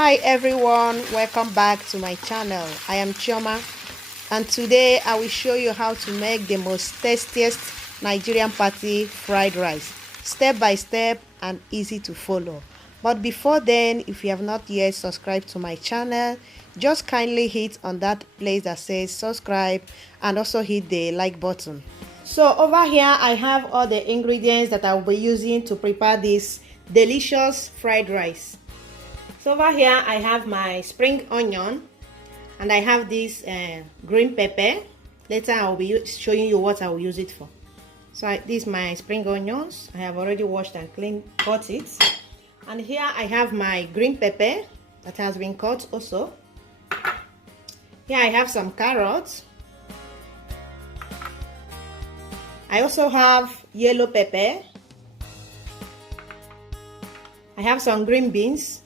Hi everyone, welcome back to my channel. I am Chommy, and today I will show you how to make the most tastiest Nigerian party fried rice, step by step and easy to follow. But before then, if you have not yet subscribed to my channel, just kindly hit on that place that says subscribe and also hit the like button. So over here I have all the ingredients that I will be using to prepare this delicious fried rice. So over here I have my spring onion, and I have this green pepper. Later I will be showing you what I will use it for. So this is my spring onions. I have already washed and cut it. And here I have my green pepper that has been cut also. Here I have some carrots. I also have yellow pepper. I have some green beans.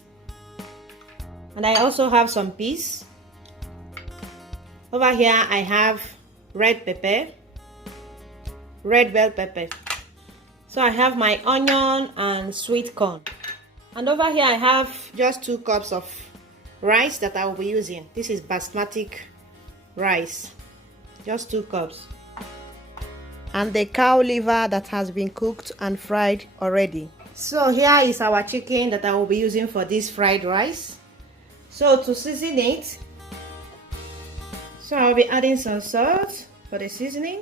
And I also have some peas. Over here I have red pepper, red bell pepper. So I have my onion and sweet corn. And over here I have just 2 cups of rice that I will be using. This is basmati rice, just 2 cups. And the cow liver that has been cooked and fried already. So here is our chicken that I will be using for this fried rice. So to season it, so I'll be adding some salt for the seasoning.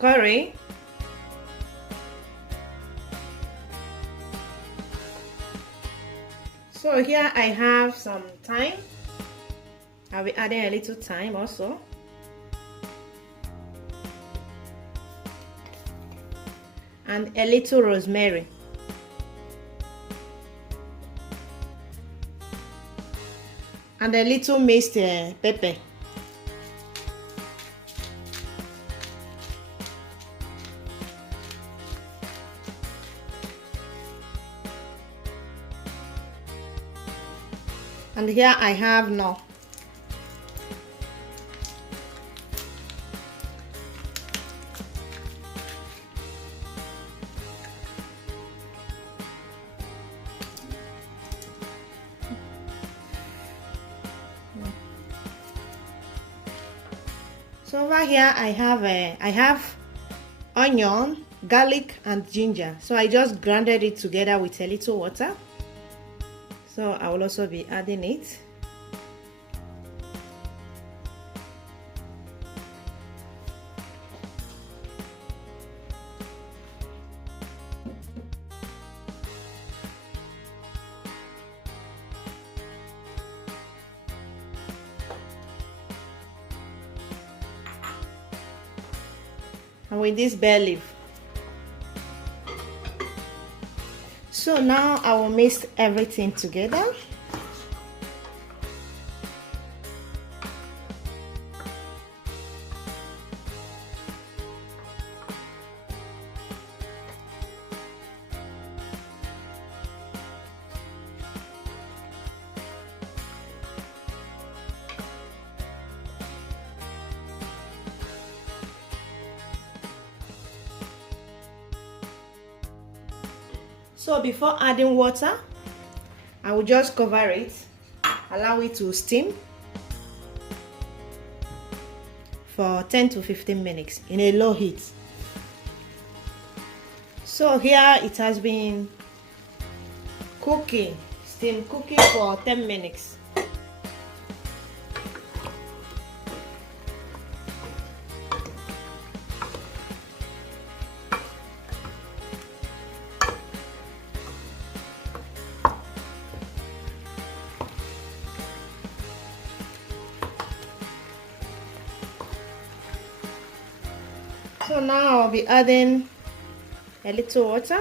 Curry. So here I have some thyme. I'll be adding a little thyme also. And a little rosemary. And a little minced pepper. And here I have no. So over here I have onion, garlic and ginger. So I just grounded it together with a little water. So I will also be adding it. And with this bay leaf. So now I will mix everything together. So before adding water, I will just cover it, allow it to steam for 10 to 15 minutes in a low heat. So here it has been cooking, steam cooking for 10 minutes. So now I'll be adding a little water.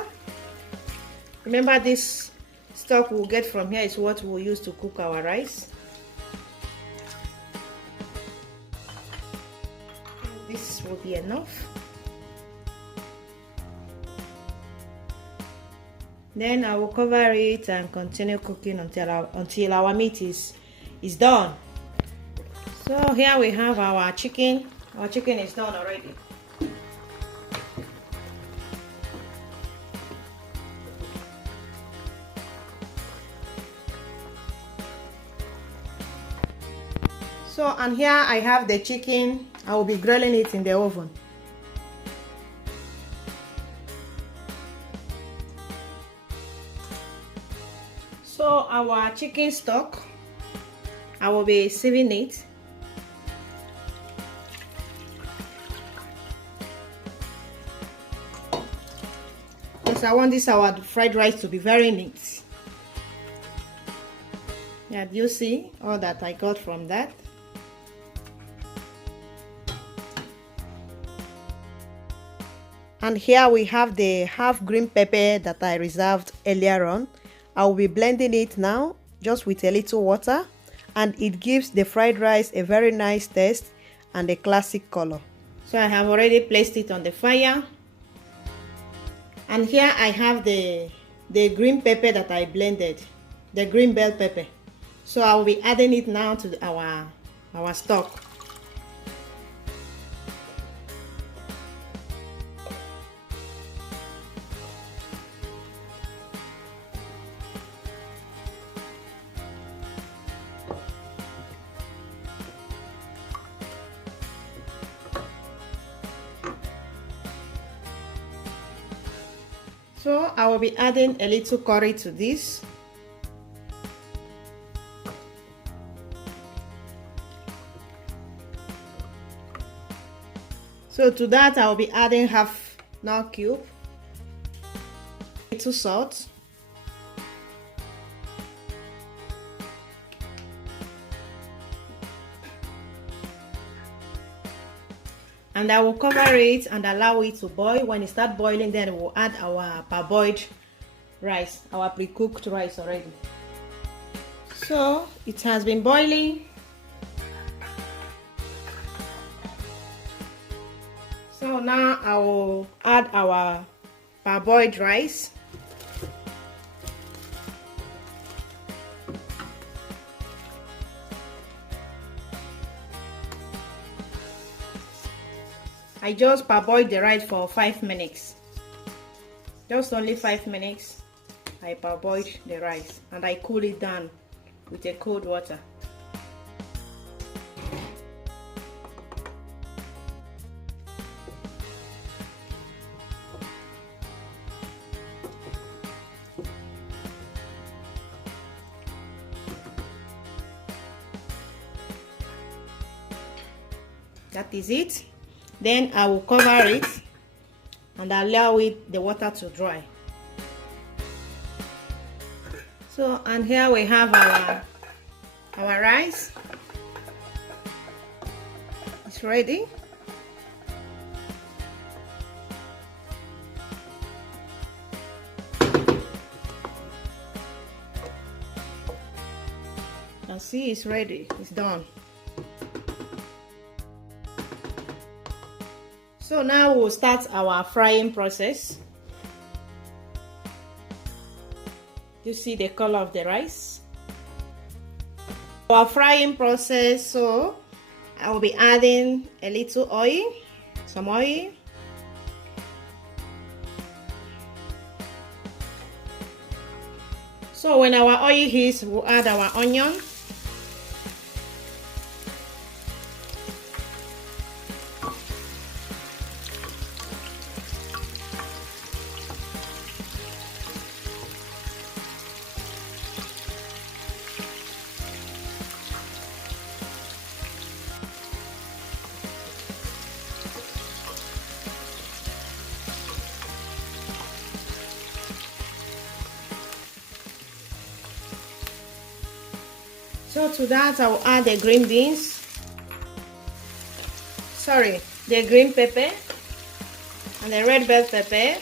Remember, this stock we'll get from here is what we'll use to cook our rice. This will be enough. Then I will cover it and continue cooking until our meat is done. So here we have our chicken. Our chicken is done already. So, and here I have the chicken. I will be grilling it in the oven. So our chicken stock, I will be sieving it. Because I want this our fried rice to be very neat. Yeah, do you see all that I got from that? And here we have the half green pepper that I reserved earlier on. I will be blending it now just with a little water, and it gives the fried rice a very nice taste and a classic color. So I have already placed it on the fire. And here I have the green pepper that I blended, the green bell pepper. So I will be adding it now to our stock. So I will be adding a little curry to this. So to that I will be adding half knorr cube, little salt, and I will cover it and allow it to boil. When it starts boiling, then we'll add our parboiled rice, our pre-cooked rice already. So it has been boiling. So now I will add our parboiled rice. I just parboiled the rice for 5 minutes. Just only 5 minutes. I parboiled the rice and I cool it down with a cold water. That is it. Then I will cover it and allow the water to dry. So, and here we have our rice. It's ready. And see, it's ready. It's done. So now we'll start our frying process. You see the color of the rice. Our frying process, so I will be adding a little oil, some oil. So when our oil heats, we'll add our onion. So to that I will add the green beans, the green pepper and the red bell pepper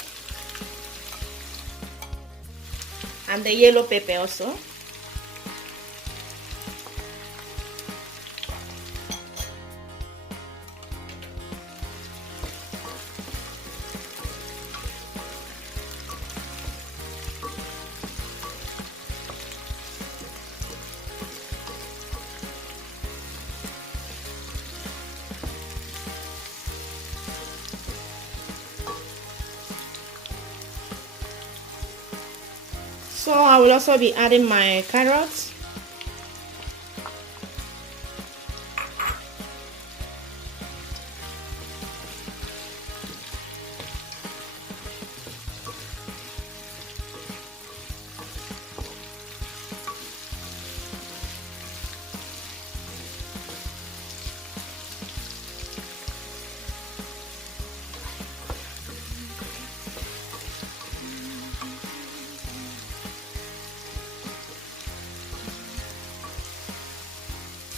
and the yellow pepper also. So I will also be adding my carrots.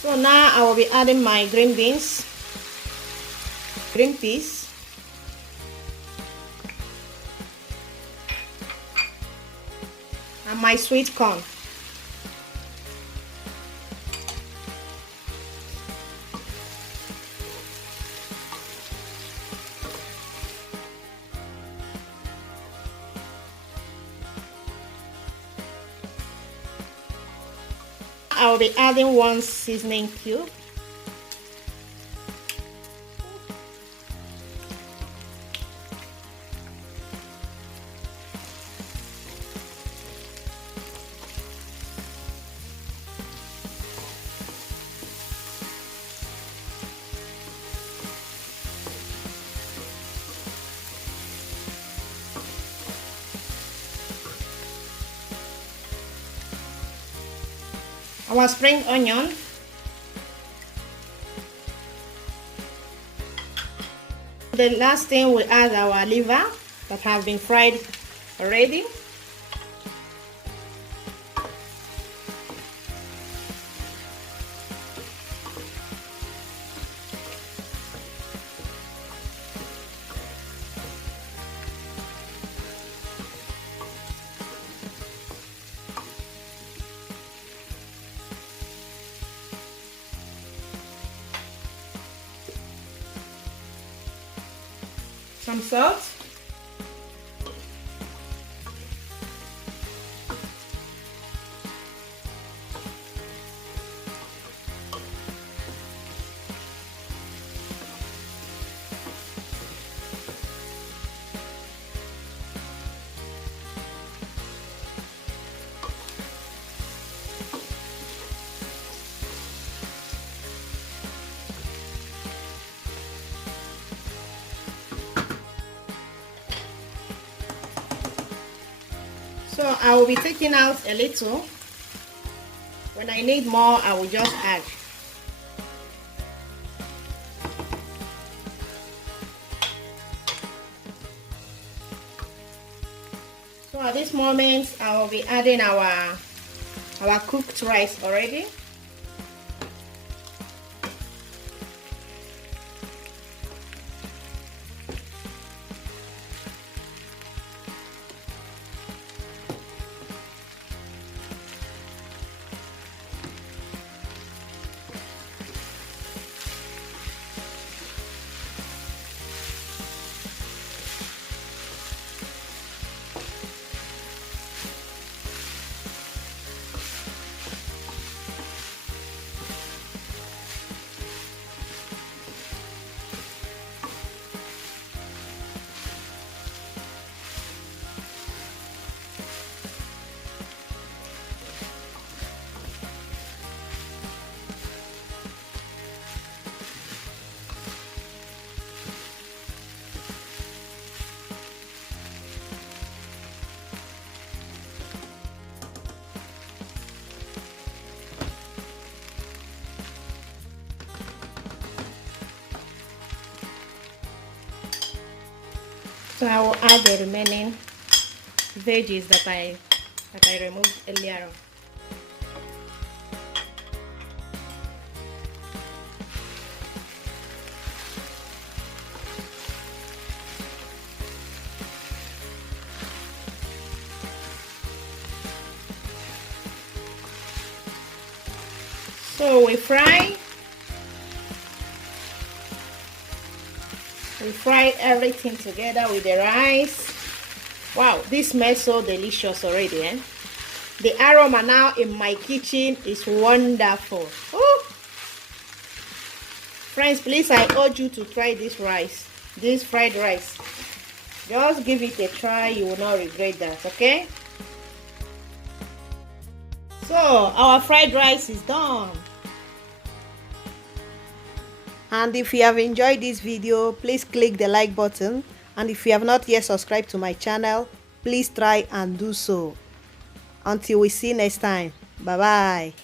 So now I will be adding my green beans, green peas, and my sweet corn. I will be adding 1 seasoning cube. Our spring onion, the last thing we add our liver that have been fried already. Some salt, so I will be taking out a little. When I need more, I will just add. So at this moment, I will be adding our cooked rice already. So I will add the remaining veggies that I removed earlier on. So we fry everything together with the rice. Wow, this smells so delicious already, eh? The aroma now in my kitchen is wonderful. Ooh. Friends, please, I urge you to try this fried rice. Just give it a try, you will not regret that, okay? So our fried rice is done. And if you have enjoyed this video, please click the like button, and if you have not yet subscribed to my channel, please try and do so. Until we see next time, bye bye.